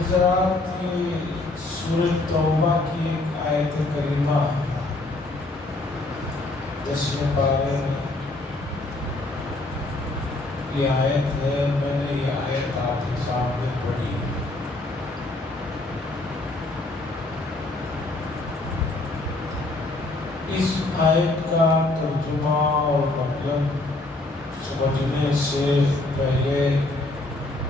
حضرات، یہ سورۃ توبہ کی ایک آیت کریمہ 10ویں پارے میں یہ آیت ہے. میں نے یہ آیت آپ کے سامنے پڑھی. اس آیت کا ترجمہ اور مطلب سمجھنے سے پہلے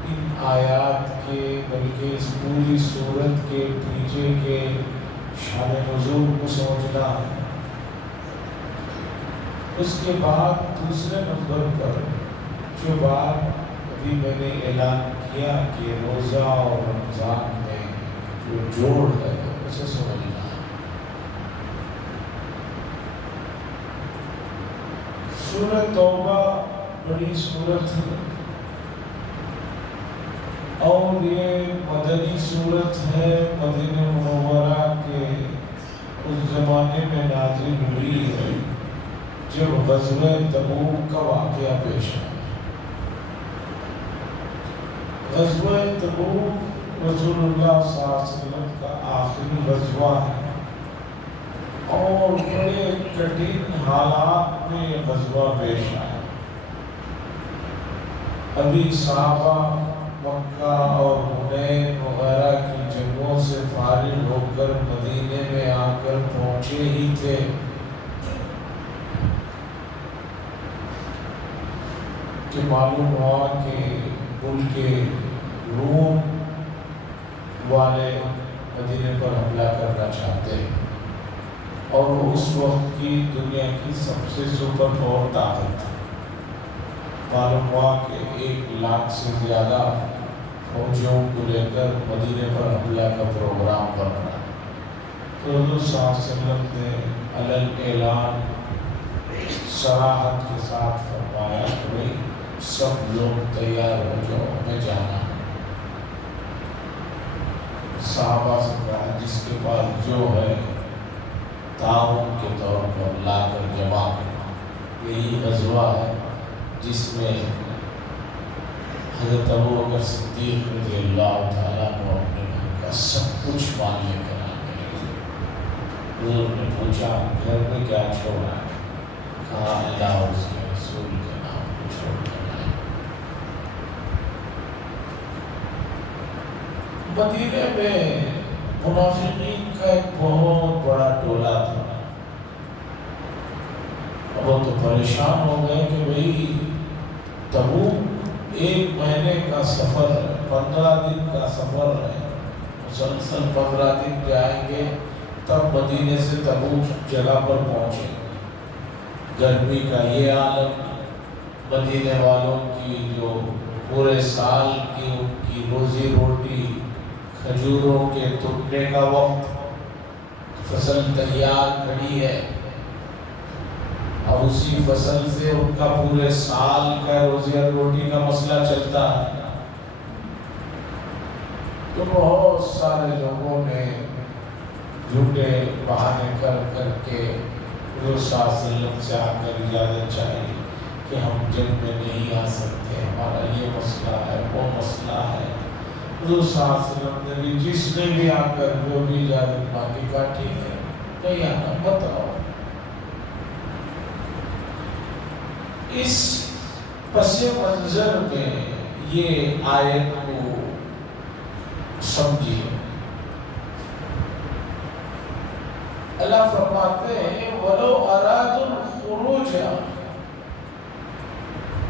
ان آیات کے بلکہ اس پوری سورت کے پیچھے کے شان نزول کو سمجھنا ہے. اس کے بعد دوسرے نمبر پر جو بات ابھی میں نے اعلان کیا کہ روزہ اور رمضان میں جو جوڑ ہے اسے سمجھنا ہے. سورۃ توبہ بڑی سورت ہے اور یہ مدنی سورت ہے. مدینہ منورہ کے اس زمانے میں نازل ہوئی ہے جب غزوہ تبوک کا واقعہ پیش آیا. غزوہ تبوک رسول اللہ صلی اللہ علیہ وسلم کا آخری غزوہ ہے اور بڑے کٹھن حالات میں یہ غزوہ پیش آیا. ابھی صحابہ مکہ اور حنین وغیرہ کی جنگوں سے فارغ ہو کر مدینے میں آ کر پہنچے ہی تھے کہ معلوم ہوا کہ ملک روم والے مدینے پر حملہ کرنا چاہتے ہیں اور اس وقت کی دنیا کی سب سے سپر پاور طاقت تھی. معلوم ہوا کہ 1,00,000 سے زیادہ فوجیوں کو لے کر مدینے پر حملہ کا پروگرام بن رہا ہے. تو حضور صلی اللہ علیہ وسلم نے علن اعلان صراحت کے ساتھ فرمایا کہ بھئی سب لوگ تیار ہو جاؤ، ہمیں جانا ہے. صحابہ سے کہا جس کے پاس جو ہے تعاون کے طور پر لا کر جمع کرنا. یہی غزوہ ہے جس میں حضرت ابوبکر صدیق رضی اللہ تعالیٰ عنہ اپنے گھر کا سب کچھ مان لے کر آ گئے. حضور نے پوچھا گھر میں کیا چھوڑا ہے؟ کہا اللہ اور اس کے رسول کے نام کو چھوڑ کر آئے. مدینے میں منافقین کا ایک بہت بڑا ٹولہ تھا. وہ تو پریشان ہو گئے کہ بھئی تبوک 1 مہینے کا سفر ہے، 15 دن کا سفر ہے. مسلسل 15 دن جائیں گے تب مدینے سے تبوک جگہ پر پہنچے. گرمی کا یہ عالم، مدینے والوں کی جو پورے سال کی ان کی روزی روٹی کھجوروں کے ٹوٹنے کا وقت، فصل تیار کھڑی ہے، اب اسی فصل سے ان کا پورے سال کا روزی روٹی کا مسئلہ چلتا ہے. تو بہت سارے لوگوں نے جھوٹے بہانے کر کر کے حضور صلی اللہ علیہ وسلم سے آ کر اجازت چاہی کہ ہم جنگ میں نہیں آ سکتے، ہمارا یہ مسئلہ ہے، وہ مسئلہ ہے. حضور صلی اللہ علیہ وسلم نے بھی جس نے بھی آ کر جو بھی اجازت مانگی کہا ٹھیک ہے نہیں آنا مت آؤ. اس پس منظر میں یہ آیت کو سمجھیے. اللہ فرماتے ہیں وَلَوْ أَرَادُوا الْخُرُوجَ،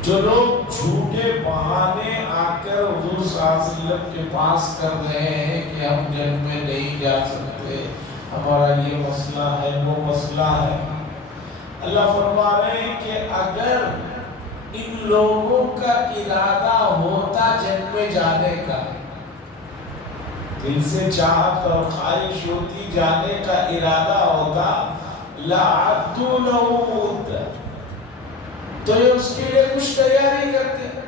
جو لوگ جھوٹے بہانے آ کر حضور صلی اللہ علیہ وسلم کے پاس کر رہے ہیں کہ ہم جنگ میں نہیں جا سکتے، ہمارا یہ مسئلہ ہے، وہ مسئلہ ہے. اللہ فرما رہے ہیں کہ اگر ان لوگوں کا ارادہ ہوتا جنگ میں جانے کا، دل سے چاہت اور خواہش ہوتی جانے کا ارادہ ہوتا، لَعَدُّوا لَهُ عُدَّةً، تو یہ اس کے لیے کچھ تیاری کرتے ہیں.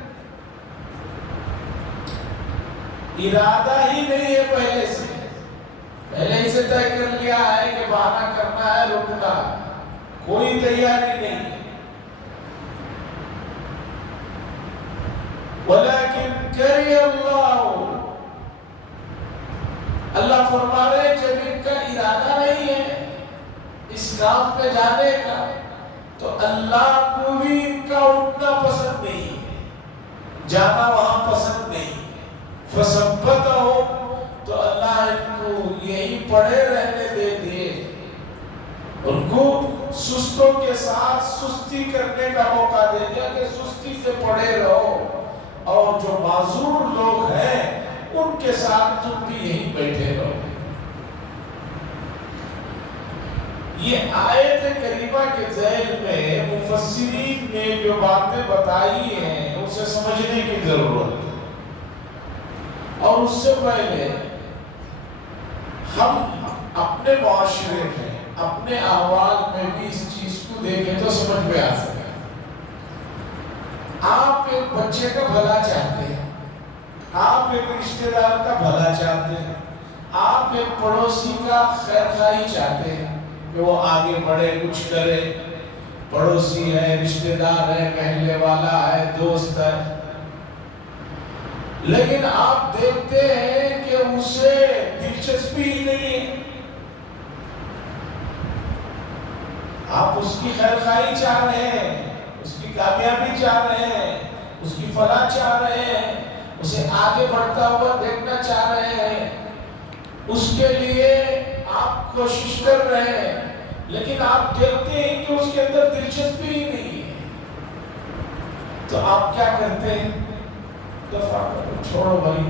ارادہ ہی نہیں ہے پہلے ہی سے طے کر لیا ہے کہ بہانہ کرنا ہے، رکنا ہے، کوئی تیاری نہیں ہے. وَلَكِنْ كَرِهَ اللَّهُ، اللہ فرما رہے جب ان کا ارادہ نہیں ہے اس کام پہ جانے کا تو اللہ کو بھی ان کا اٹھنا پسند نہیں ہے، جانا وہاں پسند نہیں. فَثَبَّتَهُمْ، تو اللہ ان کو یہی پڑے رہنے دے دیے، ان کو سستوں کے ساتھ سستی کرنے کا موقع دے دیا کہ سستی سے پڑے رہو، اور جو معذور لوگ ہیں ان کے ساتھ تم بھی یہیں بیٹھے رہو. یہ آیت کریمہ کے ذیل میں مفسرین نے جو باتیں بتائی ہیں اسے سمجھنے کی ضرورت ہے. اور اس سے پہلے ہم اپنے معاشرے میں اپنے احوال میں بھی اس چیز کو دیکھیں تو سمجھ میں آ سکے. آپ ایک بچے کا بھلا چاہتے ہیں، آپ ایک رشتہ دار کا بھلا چاہتے ہیں، آپ ایک پڑوسی کا خیر خواہی چاہتے ہیں کہ وہ آگے بڑھے، کچھ کرے. پڑوسی ہے، رشتہ دار ہے، محلے والا ہے، دوست ہے، لیکن آپ دیکھتے ہیں کہ اسے دلچسپی ہی نہیں ہے. آپ اس کی خیر خواہی چاہ رہے ہیں، اس کی کامیابی چاہ رہے ہیں، اس کی فلاح چاہ رہے ہیں، اسے آگے بڑھتا ہوا دیکھنا چاہ رہے ہیں، اس کے لیے آپ کوشش کر رہے ہیں، لیکن آپ دیکھتے ہیں کہ اس کے اندر دلچسپی ہی نہیں ہے. تو آپ کیا کرتے ہیں؟ دفعہ کرو، چھوڑو بھائی.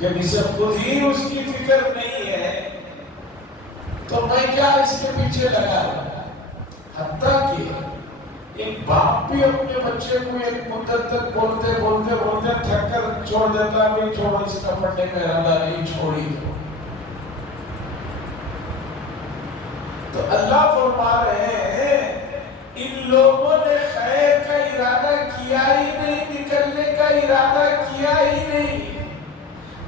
جب اسے خود ہی اس کی فکر نہیں ہے تو میں کیا اس کے پیچھے لگا رہا. حتیٰ کہ ایک باپ بھی اپنے بچے کو ایک مدت تک بولتے تھک کر چھوڑ دیتا ہے، چھوڑو اس کا پڑھنے میں ارادہ نہیں، چھوڑی دو. تو اللہ فرما رہے ہیں ان لوگوں نے خیر کا ارادہ کیا ہی نہیں، نکلنے کا ارادہ کیا ہی نہیں،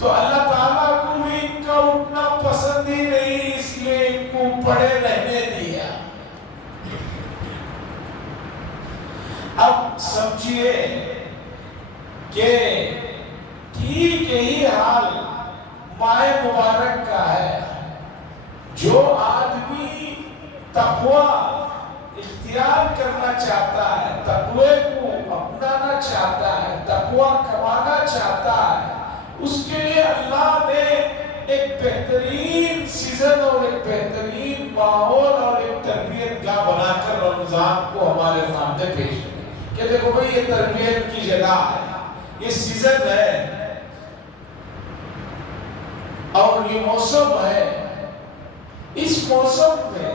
تو اللہ تعالیٰ کو بھی ان کا اٹھنا پسند ہی نہیں، اس لیے ان کو پڑے رہنے دیا. اب سمجھئے کہ ٹھیک یہی حال ماہ مبارک کا ہے. جو آدمی تقوی اختیار کرنا چاہتا ہے، تقوی کو اپنانا چاہتا ہے، تقوی کمانا چاہتا ہے، اس کے لیے اللہ نے ایک بہترین سیزن اور ایک بہترین ماحول اور ایک تربیت گاہ بنا کر رمضان کو ہمارے سامنے پیش کیا کہ دیکھو بھئی یہ تربیت کی جگہ ہے، یہ سیزن ہے اور یہ موسم ہے. اس موسم میں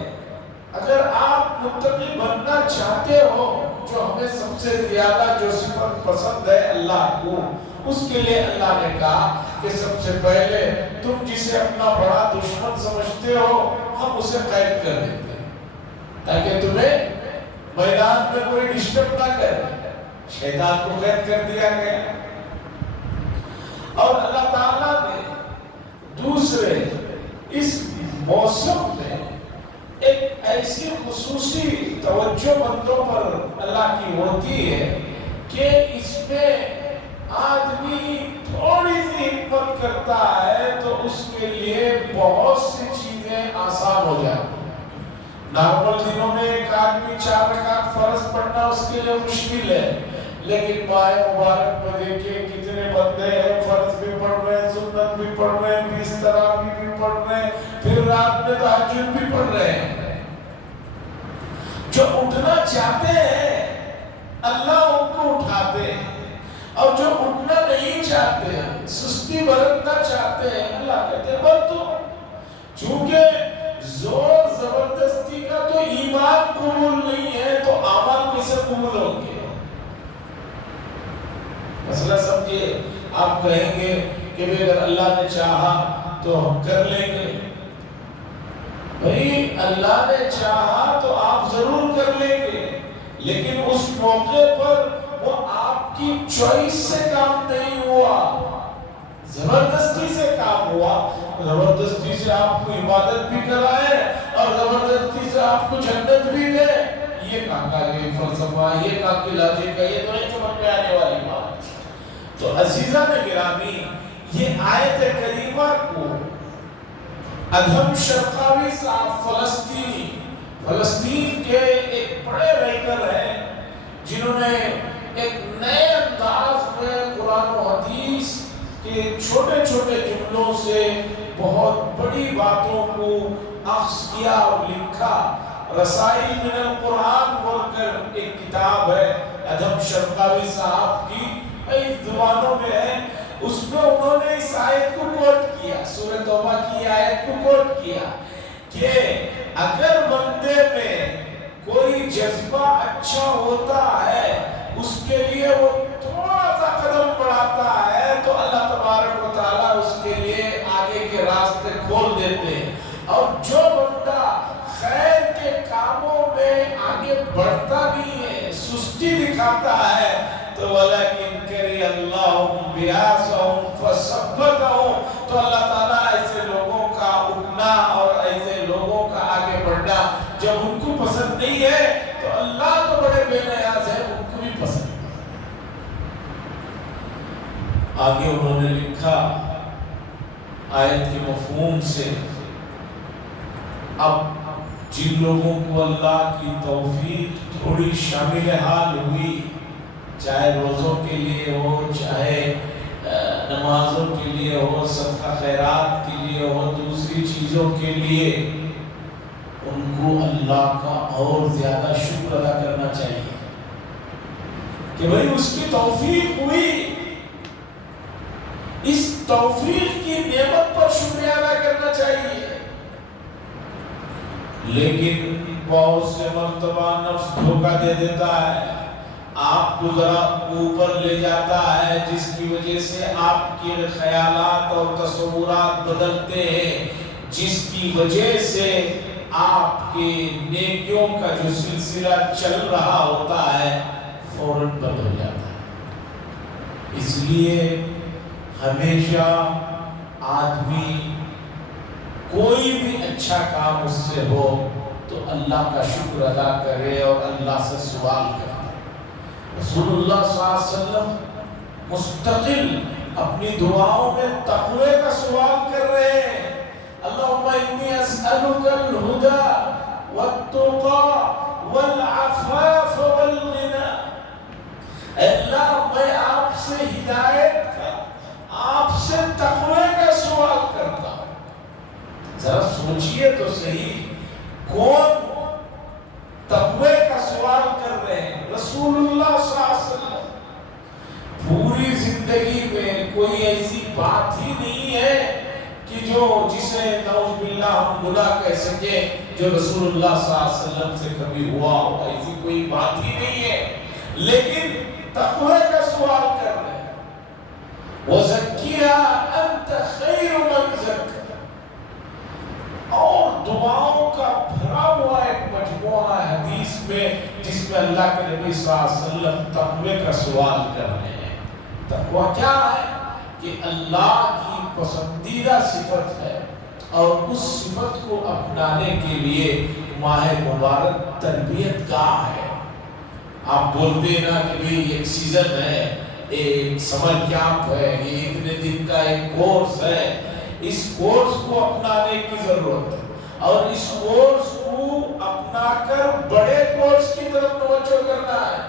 اگر آپ متقی بننا چاہتے ہو، جو ہمیں سب سے زیادہ جو صفت پسند ہے اللہ کو، اس کے لیے اللہ نے کہا کہ سب سے پہلے تم جسے اپنا بڑا دشمن سمجھتے ہو ہم اسے قید کر دیتے ہیں تاکہ تمہیں میدان میں کوئی ڈسٹرب نہ کرے. شیطان کو قید کر دیا گیا. اور اللہ تعالیٰ نے دوسرے اس موسم میں ایک ایسی خصوصی توجہ بندوں پر اللہ کی ہوتی ہے کہ اس میں آدمی تھوڑی سی ہمت کرتا ہے تو اس کے لیے بہت سی چیزیں آسان ہو جاتی ہیں. نارمل دنوں میں ایک آدمی 4 رکعت فرض پڑھنا اس کے لیے مشکل ہے، لیکن ماہ مبارک میں دیکھیں کتنے بندے ہیں فرض بھی پڑھ رہے ہیں، سنت بھی پڑھ رہے ہیں، 20 تراویح بھی پڑھ رہے ہیں، پھر رات میں تہجد بھی پڑھ رہے ہیں. جو اٹھنا چاہتے ہیں اللہ ان کو اٹھاتے ہیں، اور جو اٹھنا نہیں چاہتے ہیں، سستی برتنا چاہتے ہیں، اللہ کہتے ہیں برتو. چونکہ زور زبردستی کا تو ایمان قبول نہیں ہے تو اعمال کیسے قبول ہوں گے؟ مسئلہ سمجھے. آپ کہیں گے کہ اگر اللہ نے چاہا تو ہم کر لیں گے. بھئی اللہ نے چاہا تو آپ ضرور کر لیں گے، لیکن اس موقع پر وہ آپ کی چوائس سے کام نہیں ہوا، زبردستی سے کام ہوا۔ زبردستی سے آپ کو عبادت بھی کرائے اور زبردستی سے آپ کو جنت بھی دے، یہ کہاں کا یہ فلسفہ، یہ کہاں کی لاجک ہے، یہ تو نہیں سمجھ میں آنے والی بات۔ تو عزیزان گرامی، یہ آیت کریمہ کو ادھم شرقاوی صاحب فلسطین کے ایک بڑے رائٹر ہیں جنہوں نے ایک نئے انداز میں قرآن و حدیث کے چھوٹے چھوٹے جملوں سے بہت بڑی باتوں کو اخذ کیا اور لکھا۔ رسائل من القرآن بول کر ایک کتاب ہے ادھم شرقاوی صاحب کی، کئی زبانوں میں ہے، اس میں انہوں نے اس آیت کو کوٹ کیا، سورہ توبہ کی آیت کو کوٹ کیا کہ اگر بندے میں کوئی جذبہ اچھا ہوتا ہے، اس کے لیے وہ تھوڑا سا قدم بڑھاتا ہے تو اللہ تبارک و تعالیٰ اس کے لیے آگے کے راستے کھول دیتے ہیں، اور جو بندہ خیر کے کاموں میں آگے بڑھتا نہیں ہے، سستی دکھاتا ہے، تو وَلَكِنْ كَرِهَ اللَّهُ بِعَاثَهُمْ فَثَبَّتَهُمْ، تو اللہ تعالیٰ ایسے لوگوں کا اٹھنا اور ایسے لوگوں کا آگے بڑھنا جب ان کو پسند نہیں ہے تو اللہ تو بڑے بے نیاز ہے، ان کو بھی پسند ہے۔ آگے انہوں نے لکھا آیت کے مفہوم سے، اب جن لوگوں کو اللہ کی توفیق تھوڑی شامل حال ہوئی، چاہے روزوں کے لیے ہو، چاہے نمازوں کے لیے ہو، صدقہ خیرات کے لیے ہو، دوسری چیزوں کے لیے، ان کو اللہ کا اور زیادہ شکر ادا کرنا چاہیے کہ بھئی اس کی توفیق ہوئی، اس توفیق کی نعمت پر شکریہ ادا کرنا چاہیے۔ لیکن بہت سے مرتبہ نفس دھوکہ دے دیتا ہے، آپ کو ذرا اوپر لے جاتا ہے، جس کی وجہ سے آپ کے خیالات اور تصورات بدلتے ہیں، جس کی وجہ سے آپ کے نیکیوں کا جو سلسلہ چل رہا ہوتا ہے فوراً بدل جاتا ہے۔ اس لیے ہمیشہ آدمی کوئی بھی اچھا کام اس سے ہو تو اللہ کا شکر ادا کرے اور اللہ سے سوال کرے۔ رسول اللہ صلی اللہ علیہ وسلم مستقل اپنی دعاؤں میں تقوی کا سوال کر رہے ہیں۔ اللہم انی اسألک الہدی والتقی والعفاف والغنی، اے اللہ میں آپ سے ہدایت کا، آپ سے تقوی کا سوال کرتا ہوں۔ ذرا سوچئے تو صحیح، کون تقوی کا سوال کر رہے ہیں؟ رسول اللہ صلی اللہ علیہ وسلم۔ پوری زندگی میں کوئی ایسی بات ہی نہیں ہے کہ جسے نعوذ باللہ ہم گناہ کہہ سکیں جو رسول اللہ صلی اللہ علیہ وسلم سے کبھی ہوا ہو، ایسی کوئی بات ہی نہیں ہے، لیکن تقوی کا سوال کر رہے ہیں۔ وَزَكِّهَا أَنْتَ خَيْرُ مَنْ زَكَّاهَا، اور دعاؤں کا بھرا ہوا ایک مجموعہ حدیث میں جس میں اللہ کے نبی صلی اللہ علیہ وسلم تقوی کا سوال کر رہے ہیں۔ تقوی کیا ہے؟ کہ اللہ کی پسندیدہ صفت ہے، اور اس صفت کو اپنانے کے لیے ماہ مبارک تربیت گاہ ہے۔ آپ بولتے ہیں نا کہ بھی ایک سیزن ہے، ایک سمر کیمپ ہے، یہ اتنے دن کا ایک کورس ہے، اس کورس کو اپنانے کی ضرورت ہے، اور اس کورس کو اپنا کر بڑے کورس کی طرف توجہ کرنا ہے۔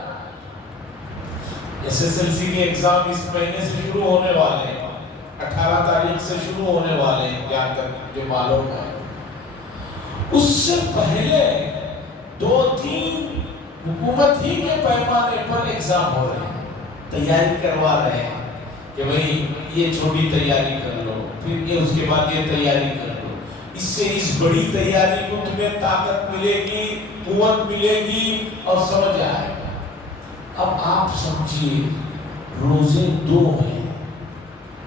ایس ایس ایل سی کے ایگزام اس مہینے سے شروع ہونے والے ہیں، 18 تاریخ سے شروع ہونے والے ہیں، جہاں تک جو معلوم ہے۔ اس سے پہلے 2-3 حکومت ہی کے پیمانے پر ایگزام ہو رہے ہیں، تیاری کروا رہے ہیں کہ بھئی یہ چھوٹی تیاری کر لو، پھر یہ اس کے بعد یہ تیاری کر لو، اس سے اس بڑی تیاری کو تمہیں طاقت ملے گی، قوت ملے گی اور سمجھ آئے گا۔ اب آپ سمجھیے روزے 2 ہیں،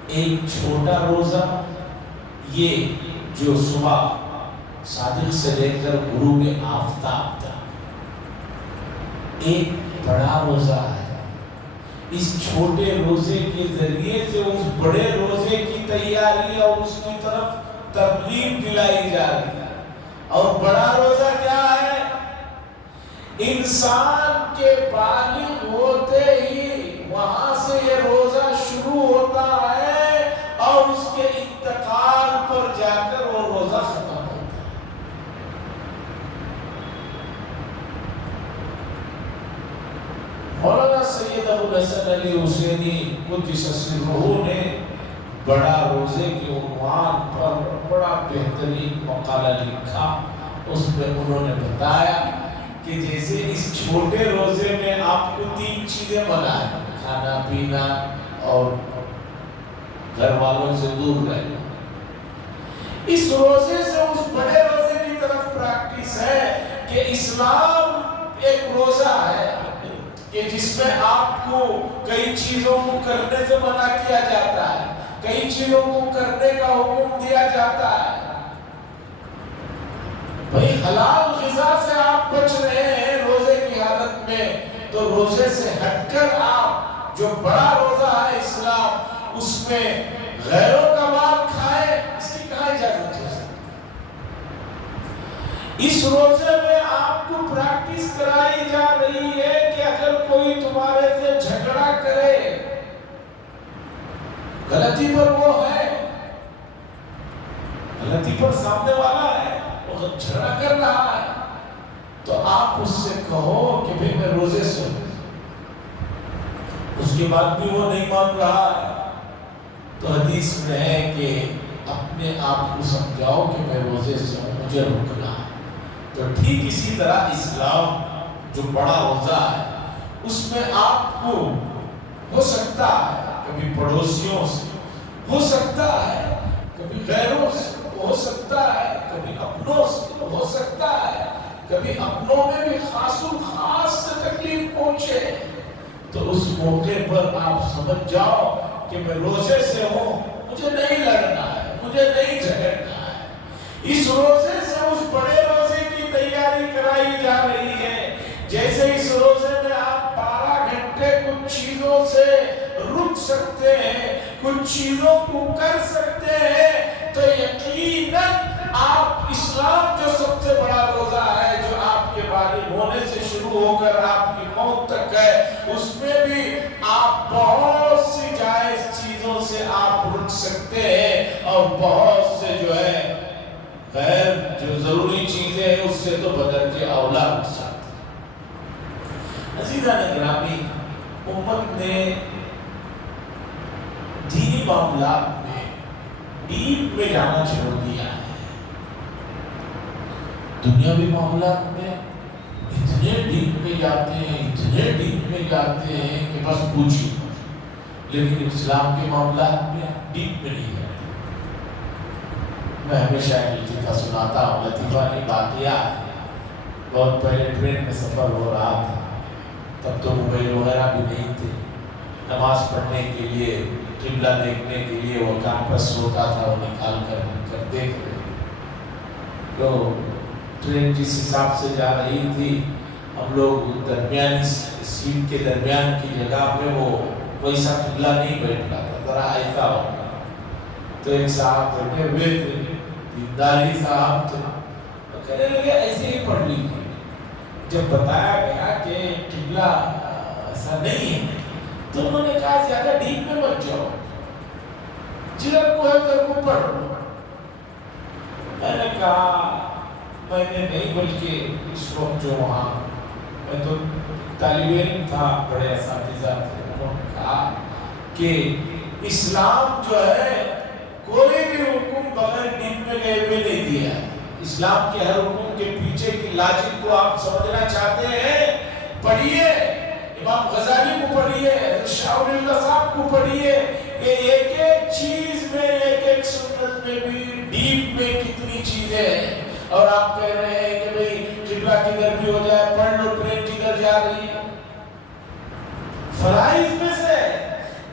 ایک چھوٹا روزہ یہ جو صبح صادق سے لے کر غروب آفتاب تک ایک بڑا روزہ ہے. اس چھوٹے روزے کے ذریعے سے اس بڑے روزے کی تیاری اور اس کی طرف ترغیب دلائی جا رہی ہے. اور بڑا روزہ کیا ہے؟ انسان کے بالغ ہوتے ہی وہاں سے یہ روزہ شروع ہوتا ہے اور اس کے انتقال پر جا کر وہ روزہ ختم ہوتا ہے. مولانا سید ابو الحسن علی حسینی قدس سرہ نے بڑا روزے کے عنوان پر بڑا بہترین مقالہ لکھا. اس میں انہوں نے بتایا کہ جیسے اس چھوٹے روزے میں آپ کو 3 چیزیں بنائیں: کھانا پینا اور گھر والوں سے دور رہنا. اس روزے سے اس بڑے روزے کی طرف پریکٹس ہے کہ اسلام ایک روزہ ہے کہ جس میں آپ کو کئی چیزوں کو کرنے سے منع کیا جاتا ہے, کئی چیزوں کو کرنے کا حکم دیا جاتا ہے. بھئی حلال غذا سے آپ بچ رہے ہیں روزے کی حالت میں, تو روزے سے ہٹ کر آپ جو بڑا روزہ ہے اسلام, اس میں غیروں کا مال کھائے, اس کی کہاں اجازت ہے؟ اس روزے میں آپ کو پریکٹس کرائی جا رہی ہے کہ اگر کوئی تمہارے سے جھگڑا کرے, غلطی پر وہ ہے, غلطی پر سامنے والا ہے, وہ جھگڑا کر رہا ہے, تو آپ اس سے کہو کہ بھئی میں روزے سے ہوں. اس کے بعد بھی وہ نہیں مان رہا ہے تو حدیث میں ہے کہ اپنے آپ کو سمجھاؤ کہ میں روزے سے ہوں, مجھے رکنا ہے. تو ٹھیک اسی طرح اسلام جو بڑا روزہ ہے اس میں آپ کو ہو سکتا ہے کبھی پڑوسیوں سے, ہو سکتا ہے کبھی غیروں سے, ہو سکتا ہے کبھی اپنوں سے, ہو سکتا ہے کبھی اپنوں میں بھی خاص و خاص سے تکلیف پہنچے, تو اس موقع پر آپ سمجھ جاؤ کہ میں روزے سے ہوں, مجھے نہیں لڑنا ہے, مجھے نہیں جھگڑنا ہے. اس روزے سے اس بڑے روزے کی تیاری کرائی جا رہی ہے. جیسے اس روزے میں آپ 12 گھنٹے کچھ چیزوں سے رک سکتے ہیں, کچھ چیزوں کو کر سکتے ہیں, تو یقیناً آپ اسلام جو سب سے بڑا روزہ ہے, جو آپ کے بالغ ہونے سے شروع ہو کر آپ کی موت تک ہے, اس میں بھی آپ بہت سی جائز چیزوں سے آپ رک سکتے ہیں, اور بہت سے جو ہے غیر جو ضروری چیزیں ہیں اس سے تو بدرجہ اولا رک سکتے ہیں. عزیزان گرامی, امت نے دینی معاملات میں ڈیپ میں جانا چھوڑ دیا ہے. دنیاوی معاملات میں اتنے ڈیپ میں جاتے ہیں, اتنے ڈیپ میں جاتے ہیں کہ بس پوچھیے, لیکن اسلام کے معاملات میں ڈیپ میں نہیں جاتے. میں ہمیشہ ایک لطیفہ سناتا ہوں, لطیفہ نہیں واقعہ ہے. بہت پہلے ٹرین میں سفر ہو رہا تھا, تب تو موبائل وغیرہ بھی نہیں تھے. نماز پڑھنے کے لیے, قبلہ دیکھنے کے لیے وہ کیمپس ہوتا تھا, وہ نکال کر دیکھ رہے. تو ٹرین جس حساب سے جا رہی تھی, ہم لوگ درمیانی سیٹ کے درمیان کی جگہ پہ وہ ویسا قبلہ نہیں بیٹھ رہا تھا, ذرا ایسا ہوتا. تو ایک صاحب بیٹھے ہوئے تھے, دینداری صاحب تھے, تو کہنے لگے ایسے ہی پڑھ لیجیے. جب بتایا گیا کہ قبلہ ایسا نہیں ہے, تو انہوں نے کہا زیادہ ڈیپ میں مت جاؤ, جدھر کو ہے ادھر کو پڑھ لو. میں نے کہا میں نے نہیں, بلکہ اس وقت جو وہاں میں تو طالب علم تھا, بڑے اساتذہ تھے, انہوں نے کہا کہ اسلام جو ہے کوئی بھی حکم بغیر ڈیپ میں گئے ہوئے نہیں دیا ہے. اسلام کے ہر حکم کے پیچھے کی لاجک کو آپ سمجھنا چاہتے ہیں, پڑھیے, امام غزالی کو پڑھیے, شاہ ولی اللہ صاحب کو پڑھیے. یہ ایک ایک چیز میں, ایک ایک سنت میں بھی ڈیپ میں کتنی چیزیں ہیں. اور آپ کہہ رہے ہیں کہ بھئی قبلہ کدھر بھی ہو جائے پڑھ لو, ٹرین کدھر جا رہی ہے. فرائض میں سے,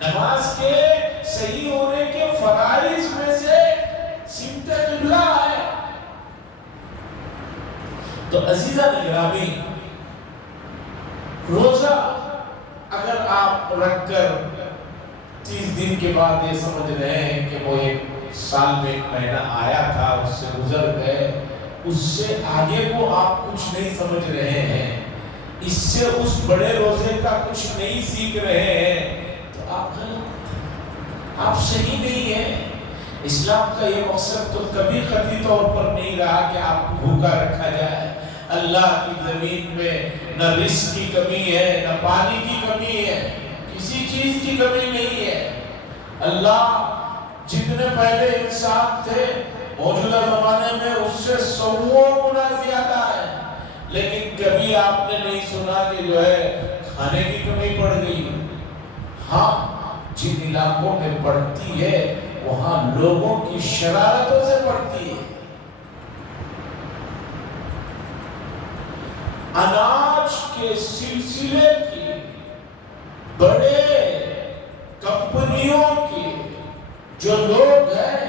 نماز کے صحیح ہونے کے فرائض میں سے سمت قبلہ ہے. تو عزیزان گرامی، روزہ اگر آپ رکھ کر 30 دن کے بعد یہ سمجھ رہے ہیں کہ وہ ایک سال میں ایک مہینہ آیا تھا، اس سے گزر گئے، اس سے آگے کو آپ کچھ نہیں سمجھ رہے ہیں، اس سے اس بڑے روزے کا کچھ نہیں سیکھ رہے ہیں، تو آپ غلط، آپ صحیح نہیں ہیں۔ اسلام کا یہ مقصد تو کبھی قطعی طور پر نہیں رہا کہ آپ کو بھوکا رکھا جائے۔ اللہ کی زمین میں نہ رزق کی کمی ہے، نہ پانی کی کمی ہے، کسی چیز کی کمی نہیں ہے۔ اللہ جتنے پہلے انسان تھے موجودہ زمانے میں اس سے 100 گنا زیادہ ہے، لیکن کبھی آپ نے نہیں سنا کہ جو ہے کھانے کی کمی پڑ گئی۔ ہاں، جن علاقوں میں پڑتی ہے وہاں لوگوں کی شرارتوں سے پڑتی ہے۔ اناج کے سلسلے کی بڑے کمپنیوں کی جو لوگ ہیں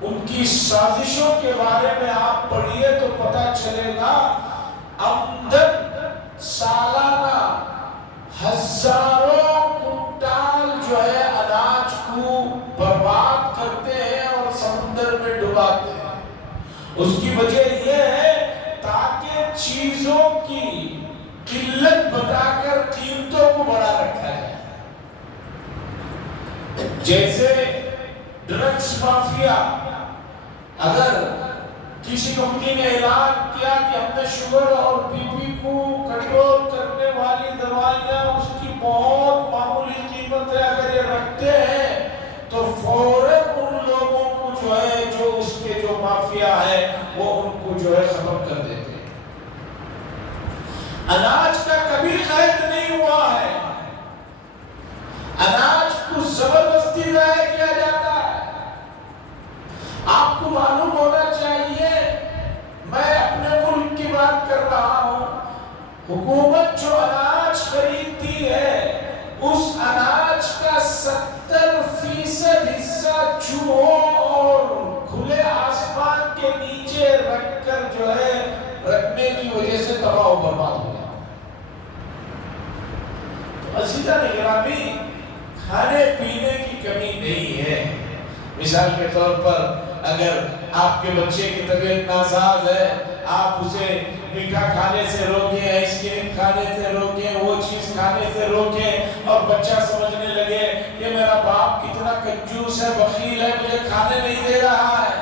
ان کی سازشوں کے بارے میں آپ پڑھیے تو پتہ چلے گا، آمدن سالانہ ہزاروں کنٹال جو ہے اناج کو برباد کرتے ہیں اور سمندر میں ڈباتے ہیں۔ اس کی وجہ یہ ہے تاکہ چیزوں کی قلت بتا کر قیمتوں کو بڑھا رکھا جائے۔ جیسے ڈرگس مافیا، اگر کسی کمپنی نے اعلان کیا کہ ہم نے شوگر اور بی پی کو کنٹرول کرنے والی دوائیاں اس کی بہت معمولی قیمت ہے، اگر یہ رکھتے ہیں تو فوراً ان لوگوں کو جو ہے جو اس کے جو مافیا ہے وہ ان کو جو ہے ختم کر دیتے ہیں۔ اناج کا کبھی قید نہیں ہوا ہے، اناج کو زبردستی ضائع کیا جاتا ہے۔ آپ کو معلوم ہونا چاہیے، میں اپنے ملک کی بات کر رہا ہوں، حکومت جو اناج خریدتی ہے اس اناج کا 70% حصہ چوہوں اور کھلے آسمان کے نیچے رکھ کر جو ہے رکھنے کی وجہ سے تباہ و برباد ہو جاتا ہے۔ تو عزیزان گرامی، کھانے پینے کی کمی نہیں ہے۔ مثال کے طور پر اگر آپ کے بچے کی طبیعت ناساز ہے، آپ اسے میٹھا کھانے سے روکیں، آئس کریم کھانے سے روکیں، وہ چیز کھانے سے روکیں، اور بچہ سمجھنے لگے کہ میرا باپ کتنا کنجوس ہے، بخیل ہے، مجھے کھانے نہیں دے رہا ہے،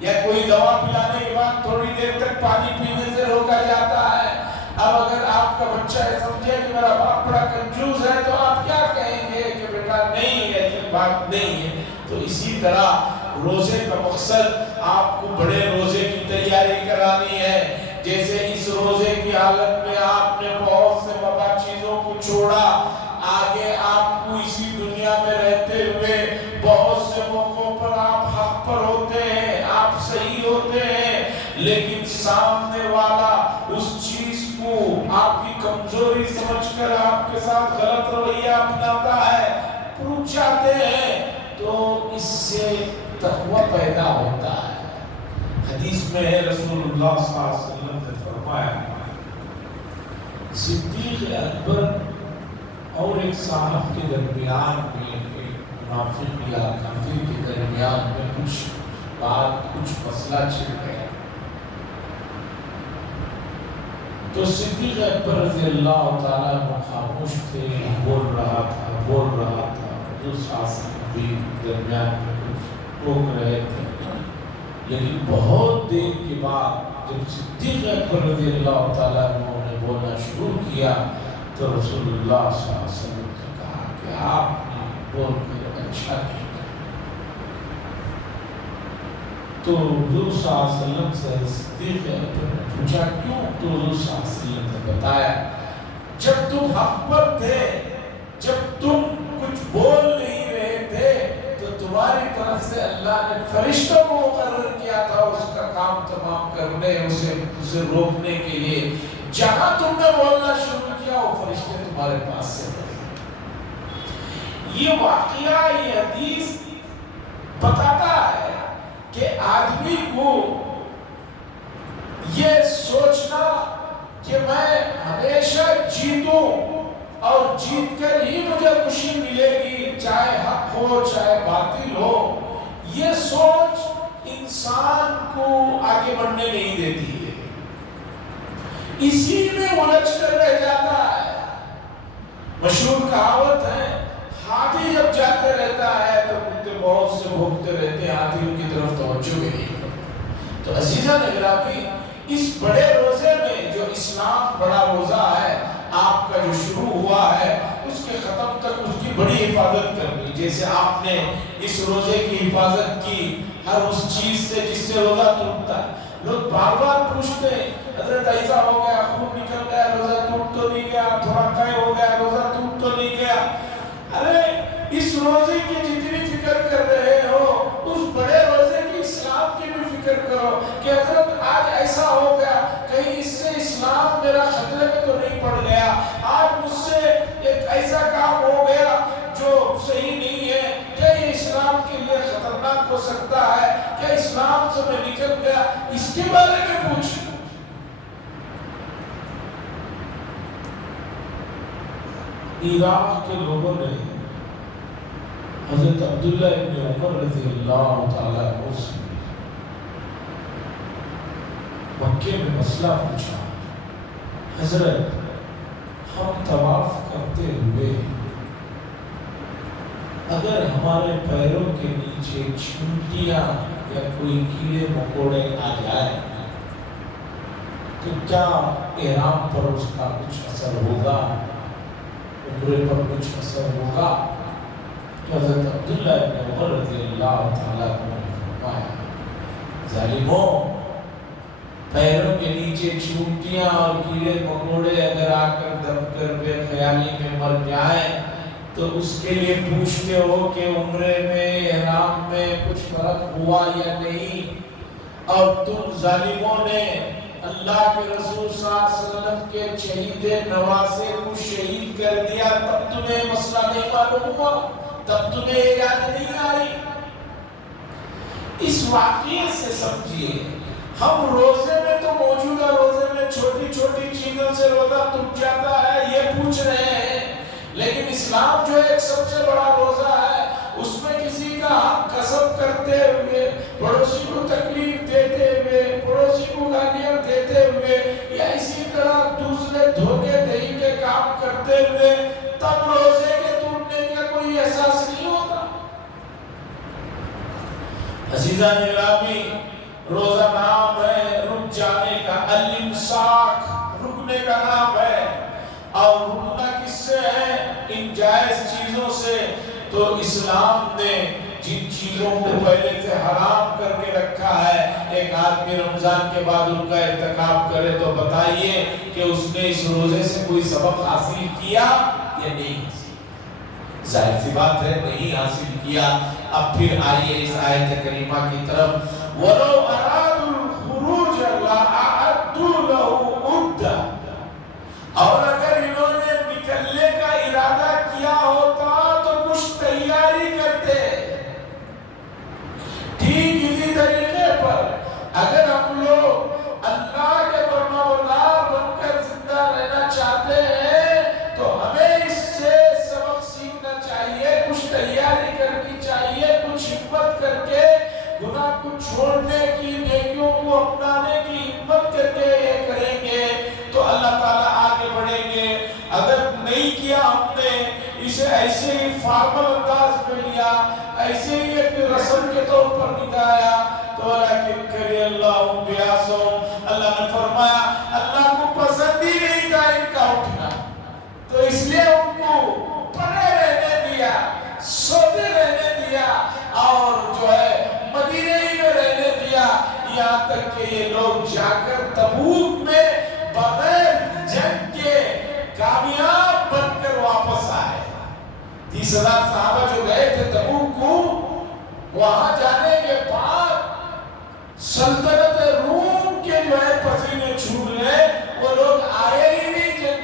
یا کوئی دوا پلانے کے بعد تھوڑی دیر تک پانی پینے سے روکا جاتا ہے۔ اب اگر آپ کا بچہ سمجھے کہ میرا باپ بڑا کنجوس ہے تو آپ کیا کہیں گے کہ بیٹا نہیں، ایسی بات نہیں ہے۔ تو اسی طرح روزے کا مقصد آپ کو بڑے روزے کی تیاری کرانی ہے۔ جیسے اس روزے کی حالت میں آپ نے بہت سے مباح چیزوں کو چھوڑا، آگے آپ کو اسی دنیا میں رہتے ہوئے بہت سے موقعوں پر آپ حق پر ہوتے ہیں، آپ صحیح ہوتے ہیں، لیکن سامنے والا اس چیز کو آپ کی کمزوری سمجھ کر آپ کے ساتھ غلط رویہ اپناتا ہے، پروچ جاتے ہیں، تو اس سے تقوی پیدا ہوتا ہے۔ حدیث میں ہے، رسول اللہ صلی اللہ علیہ وسلم نے فرمایا، صدیق اکبر اور ایک صاحب کے درمیان میں، ایک منافق یا کافر کے درمیان میں کچھ بات، کچھ مسئلہ چھڑ گیا، تو صدیق اکبر رضی اللہ تعالیٰ عنہ خاموش تھے، بول رہا تھا حضور صلی اللہ علیہ وسلم بھی درمیان میں کچھ ٹوک رہے تھے، لیکن بہت دیر کے بعد جب صدیق اکبر رضی اللہ تعالیٰ عنہ نے بولنا شروع کیا تو رسول اللہ صلی اللہ علیہ وسلم نے کہا کہ آپ نے بول کر اچھا کیا۔ تو حضور صلی اللہ علیہ وسلم سے صدیق اکبر نے پوچھا کیوں؟ تو حضور صلی اللہ علیہ وسلم نے بتایا، جب تم حق پر تھے، جب تم کچھ بول نہیں رہے تھے تو تمہاری طرف سے اللہ نے فرشتوں کو مقرر کیا تھا اس کا کام تمام کرنے، اسے روکنے کے لیے۔ جہاں تم نے بولنا شروع کیا وہ فرشتے تمہارے پاس سے بڑھے۔ یہ واقعہ، یہ حدیث بتاتا ہے کہ آدمی کو یہ سوچنا کہ میں ہمیشہ جیتوں اور جیت کر ہی مجھے خوشی ملے گی، چاہے حق ہو چاہے باطل ہو، یہ سوچ انسان کو آگے بڑھنے نہیں دیتی ہے، اسی میں الجھ کر رہ جاتا ہے۔ مشہور کہاوت ہے، ہاتھی جب جاتے رہتا ہے تو کتے بہت سے بھوکتے رہتے ہیں، ہاتھی ان کی طرف توجہ بھی نہیں کرتا۔ تو عزیزان اگرامی، اس بڑے روزے میں جو اسلام بڑا روزہ ہے آپ کا جو شروع ہوا ہے، اس کے ختم تک اس کی بڑی حفاظت کرنی، جیسے آپ نے اس روزے کی حفاظت کی ہر اس چیز سے جس سے روزہ ٹوٹتا ہے۔ لوگ بار بار پوچھتے ہیں حضرت ایسا ہو گیا، خون نکل گیا، روزہ ٹوٹ تو نہیں گیا، تھوڑا قے ہو گیا، روزہ ٹوٹ تو نہیں گیا؟ ارے اس روزے کی جتنی فکر کر رہے ہو اس بڑے روزے کی اسلام کی بھی فکر کرو کہ حضرت آج ایسا ہو گیا، کہیں اس سے اسلام میرا خطرے میں تو نہیں پڑ گیا، آج مجھ سے ایک ایسا کام ہو گیا جو صحیح نہیں ہے، کیا یہ اسلام کے لیے خطرناک ہو سکتا ہے، کیا اسلام سے میں نکل گیا، اس کے بارے میں پوچھیں۔ عراق کے لوگوں نے حضرت عبداللہ ابن عمر رضی اللہ تعالیٰ عنہ سے مکے میں مسئلہ پوچھا، حضرت ہم طواف کرتے ہوئے اگر ہمارے پیروں کے نیچے چینٹیاں یا کوئی کیڑے مکوڑے آ جائے تو کیا احرام پر اس کا کچھ اثر ہوگا، عمرے پر کچھ اثر ہوگا؟ تو حضرت عبداللہ ابن عمر رضی اللہ تعالیٰ عنہ نے فرمایا، ظالموں، پیروں کے نیچے چونٹیاں اور کیڑے مکوڑے اگر آ کر دب کر بے خیالی میں مر جائیں تو اس کے لیے پوچھتے ہو کہ عمرے میں احرام میں کچھ فرق ہوا یا نہیں؟ اور تم ظالموں نے اللہ کے رسول صلی اللہ علیہ وسلم کے شہید نواسے کو شہید کر دیا، تب تمہیں مسئلہ نہیں معلوم ہوا، تب تمہیں یاد نہیں آئی؟ اس واقعے سے سمجھیے، ہم روزے میں تو موجودہ روزے میں چھوٹی چھوٹی چیزوں سے روزہ ٹوٹ جاتا ہے یہ پوچھ رہے ہیں، لیکن اسلام جو ایک سب سے بڑا روزہ ہے اس میں کسی کا حق غصب کرتے ہوئے، پڑوسی کو تکلیف دیتے ہوئے، پڑوسی کو گالیاں دیتے ہوئے یا اسی طرح دوسرے دھوکے دہی کے کام کرتے ہوئے تب روزے کے ٹوٹنے کا کوئی احساس نہیں ہوتا۔ عزیزان گرامی، روزہ نام ہے رک جانے کا، الامساک رکنے کا نام ہے، اور رکنا کس سے ہے؟ ان جائز چیزوں سے۔ تو اسلام نے جن چیزوں کو پہلے سے حرام کر کے رکھا ہے، ایک آدمی رمضان کے بعد ان کا ارتکاب کرے تو بتائیے کہ اس نے اس روزے سے کوئی سبق حاصل کیا یا نہیں؟ ظاہر سی بات ہے نہیں حاصل کیا۔ اب پھر آئیے اس آیت کریمہ کی طرف، وَلَوْ أَرَادُوا الْخُرُوجَ لَأَعَدُّوا لَهُ عُدَّةً، اور اگر انہوں نے نکلنے کا ارادہ کیا ہوتا تو کچھ تیاری کرتے۔ ٹھیک اسی طریقے پر اگر ہم لوگ اللہ کے فرمانبردار بن کر زندہ رہنا چاہتے ہیں تو ہمیں اس سے سبق سیکھنا چاہیے، کچھ تیاری کرنی چاہیے، کچھ ہمت کر کے گناہ کو چھوڑنے کی، نیکیوں کو اپنانے کی ہمت کر کے یہ کریں گے تو اللہ تعالیٰ آگے بڑھیں گے۔ اگر نہیں کیا ہم نے اسے ایسے ہی فارمل انداز میں لیا، ایسے ہی ایک رسم کے طور پر نکایا تو لیکن کری اللہ بیاسم، اللہ نے فرمایا اللہ کو پسند ہی نہیں تھا ان کا اٹھنا، تو اس لیے ان کو پڑے رہنے دیا، سوتے رہنے دیا، اور جو ہے مدینے ہی میں رہنے دیا، یہاں تک کہ یہ لوگ جا کر تبوک میں بغیر جنگ کے کامیاب بن کر واپس آئے۔ 30,000 صحابہ جو گئے تھے تبوک کو، وہاں جانے کے بعد سلطنت روم کے جو ہے پسینے چھوٹ گئے، وہ لوگ آئے ہی نہیں جنگ،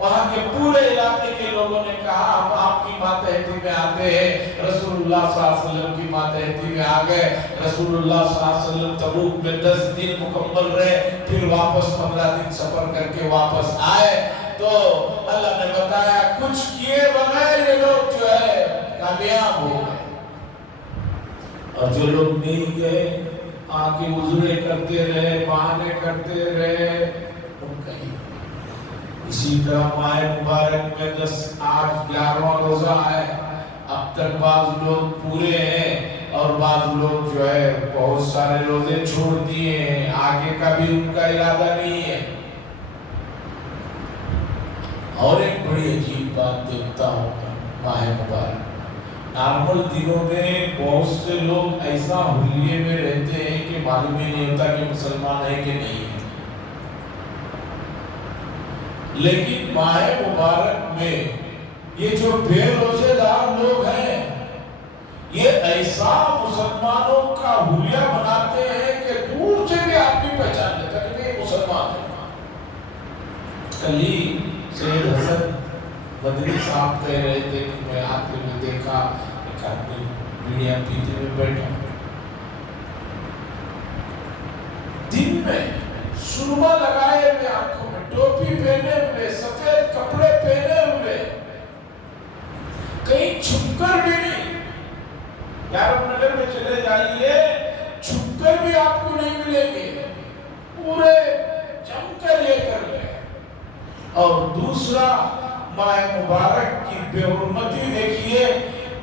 وہاں کے پورے علاقے کے لوگوں نے کہا ہم آپ کی ماتحتی میں آتے ہیں. رسول اللہ صلی اللہ علیہ وسلم کی ماتحتی میں آ گئے. رسول اللہ صلی اللہ علیہ وسلم تبوک میں 10 دن مکمل رہے, پھر واپس 15 دن سفر کر کے واپس آئے. تو اللہ نے بتایا کچھ کیے بغیر یہ لوگ جو ہے کامیاب ہو گئے, اور جو لوگ نہیں گئے آگے عذرے کرتے رہے, بہانے کرتے رہے, ان کہیں. اسی طرح ماہ مبارک میں 8 11واں روزہ ہے. اب تک بعض لوگ پورے ہیں اور بعض لوگ جو ہے بہت سارے روزے چھوڑ دیے ہیں, آگے کا بھی ان کا ارادہ نہیں ہے. اور ایک بڑی عجیب بات دیکھتا ہوں ماہ مبارک, نارمل دنوں میں بہت سے لوگ ایسا حلیے میں رہتے ہیں کہ معلوم ہی نہیں ہوتا کہ مسلمان ہے کہ نہیں ہے. لیکن ماہ مبارک میں یہ جو بے روزے دار لوگ ہیں یہ ایسا مسلمانوں کا حلیہ بناتے ہیں کہ دور سے بھی آپ بھی پہچان لیتا کہ یہ مسلمان ہے. کلی سید حسن مدنی صاحب کہہ رہے تھے کہ میں آتے میں دیکھا ایک آدمی بیڑیاں پیتے میں بیٹھا, دن میں سرما لگائے ہوئے, آنکھوں میں ٹوپی پہنے ہوئے, سفید کپڑے پہنے ہوئے, کہیں چھپ کر بھی نہیں. یارب نگر میں چلے جائیے, چھپ کر بھی آپ کو نہیں ملیں گے, پورے جم کر یہ کر رہے. اور دوسرا ماہ مبارک کی بے حرمتی دیکھیے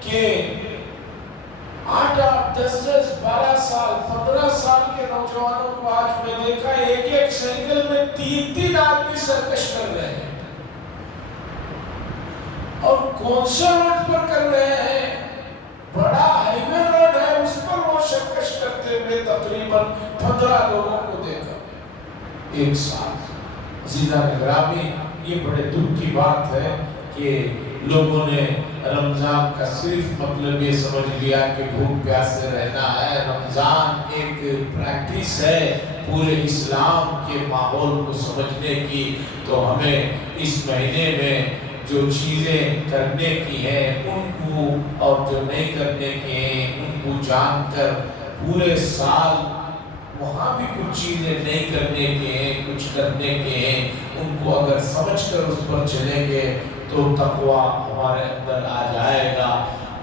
کہ 8 10 12 سال 15 سال کے نوجوانوں کو آج میں دیکھا ایک سائیکل میں 3 آدمی سرکش کر رہے ہیں. اور کون سے روڈ پر کر رہے ہیں؟ بڑا ہائی وے روڈ ہے, اس پر وہ سرکش کرتے ہوئے تقریباً 15 لوگوں کو دیکھا ایک ساتھ. عزیزان گرامی, یہ بڑے دکھ کی بات ہے کہ لوگوں نے رمضان کا صرف مطلب یہ سمجھ لیا کہ بھوک پیاس سے رہنا ہے. رمضان ایک پریکٹس ہے پورے اسلام کے ماحول کو سمجھنے کی. تو ہمیں اس مہینے میں جو چیزیں کرنے کی ہیں ان کو, اور جو نہیں کرنے کی ہیں ان کو جان کر پورے سال وہاں بھی کچھ چیزیں نہیں کرنے کے ہیں, کچھ کرنے کے ہیں, ان کو اگر سمجھ کر اس پر چلیں گے تو تقویٰ ہمارے اندر آ جائے گا.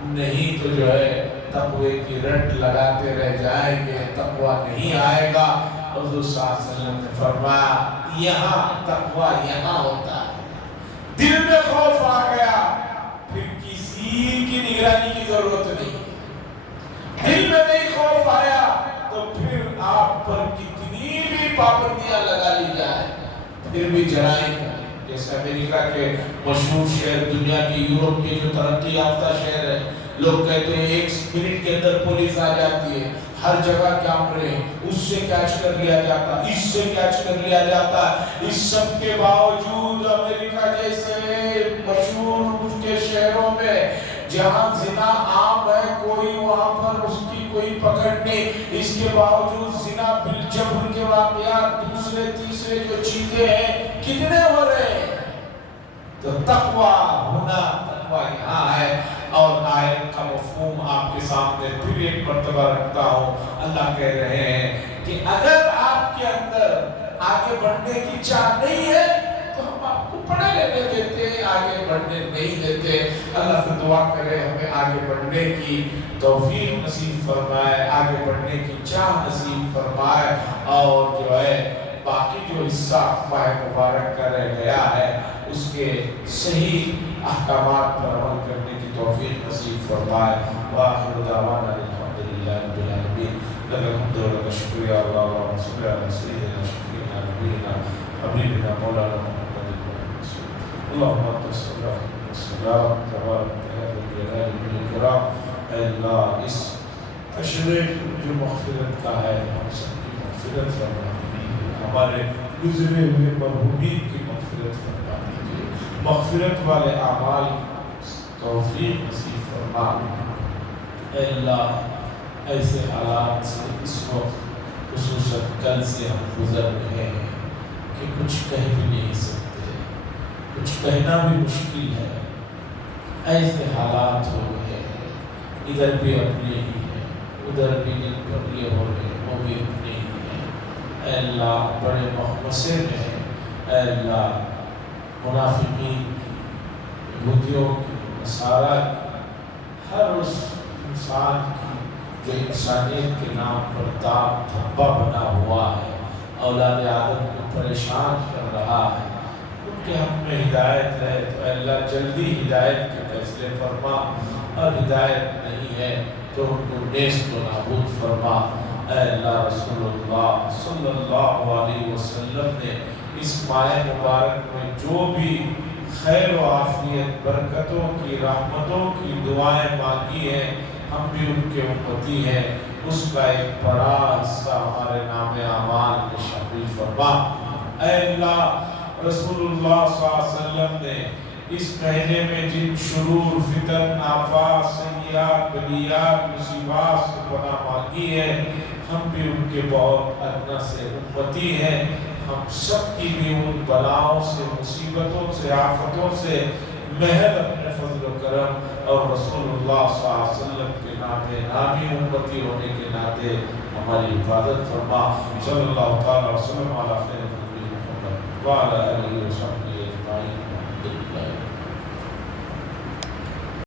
نہیں تو جو ہے تقوی کی رٹ لگاتے رہ جائیں گے, تقویٰ نہیں آئے گا. حضور صلی اللہ علیہ وسلم نے فرمایا یہاں تقویٰ یہاں ہوتا ہے. دل میں خوف آ گیا پھر کسی کی نگرانی کی ضرورت نہیں. دل میں نہیں خوف آیا تو پھر آپ پر کتنی بھی پابندیاں لگا لی جائے پھر بھی جرائم. جیسے امریکہ کے مشہور شہر, دنیا کی یورپ کے جو ترقی یافتہ شہر ہے, لوگ کہتے ہیں 1 منٹ کے اندر پولیس آ جاتی ہے, ہر جگہ کیمرے ہیں, اس سے کیچ کر لیا جاتا, اس سے کیچ کر لیا جاتا. اس سب کے باوجود امریکہ جیسے مشہور اس کے شہروں میں جہاں زنا عام ہے, کوئی وہاں پر اس کی کوئی پکڑ نہیں, اس کے باوجود زنا بالجبر کے واقعات دوسرے تیسرے جو چیزیں ہیں کتنے ہو رہے ہیں. تو تقویٰ ہونا, تقویٰ یہاں ہے. اور آیت کا مفہوم آپ کے سامنے پھر ایک مرتبہ رکھتا ہوں. اللہ کہہ رہے ہیں کہ اگر آپ کے اندر آگے بڑھنے کی چاہ نہیں ہے تو ہم آپ کو پڑھے لینے دیتے ہیں, آگے بڑھنے نہیں دیتے. اللہ سے دعا کرے ہمیں آگے بڑھنے کی توفیق نصیب فرمائے, آگے بڑھنے کی چاہ نصیب فرمائے, اور جو ہے باقی جو حصہ ماہ مبارک کا رہ گیا ہے اس کے صحیح احکامات پر عمل کرنے کی توفیق نصیب فرمائے. وآخر دعوانا الحمدللہ رب العالمین. لک الحمد و لک الشکر یا اللہ, اللہم صل علی سیدنا شفیعنا نبینا حبیبنا مولانا محمد رسول اللہم انت الصلاۃ والسلام تبارک یا ذا الجلال والاکرام. اے اللہ اس تشریف جو مغفرت کا ہے ہم سب کی مغفرت فرما دیجیے, ہمارے گزرے ہوئے مرحومین کی مغفرت فرما دیجیے, مغفرت والے اعمال توفیق نصیب فرما. اے اللہ ایسے حالات سے اس وقت خصوصاً کل سے ہم گزر رہے ہیں کہ کچھ کہہ بھی نہیں سکتے, کچھ کہنا بھی مشکل ہے، ایسے حالات ہو گئے ہیں، ادھر بھی اپنے ہی ہیں، ادھر بھی جن پر یہ ہو رہے وہ بھی اپنے ہی ہیں۔ اے اللہ بڑے مخمصے میں ہیں، اے اللہ منافقین کی، یہودیوں کی، نصارہ کی، ہر اس انسان کی جو انسانیت کے نام پر داغ دھبا بنا ہوا ہے، اولاد آدم کو پریشان کر رہا ہے، ان کے حق میں ہدایت ہے تو اے اللہ جلدی ہدایت کے فیصلے فرما، اور ہدایت نہیں ہے تو ان کو نیست و نابود فرما۔ اے اللہ رسول اللہ صلی اللہ علیہ وسلم نے اس ماہ مبارک میں جو بھی خیر و عافیت، برکتوں کی، رحمتوں کی دعائیں مانگی ہیں، ہم بھی ان کے امتی ہیں، اس کا ایک بڑا حصہ ہمارے نام اعمال میں شامل فرما۔ اے اللہ رسول اللہ صلی اللہ علیہ وسلم نے اس مہینے میں جن شرور، فتن، آفات، سیئات، بلیات، مصیبات سے پناہ مانگی ہے، ہم بھی ان کے بہت ادنا سے امتی ہیں، ہم سب کی بھی ان بلاؤں سے، مصیبتوں سے، آفتوں سے محض اپنے فضل و کرم اور رسول اللہ صلی اللہ علیہ وسلم کے ناطے، نامی امتی ہونے کے ناطے ہماری حفاظت فرما۔ صلی اللہ تعالی وسلم علی خیر نبی محمد وعلی آلہ وصحبہ اجمعین۔ الحمدللہ۔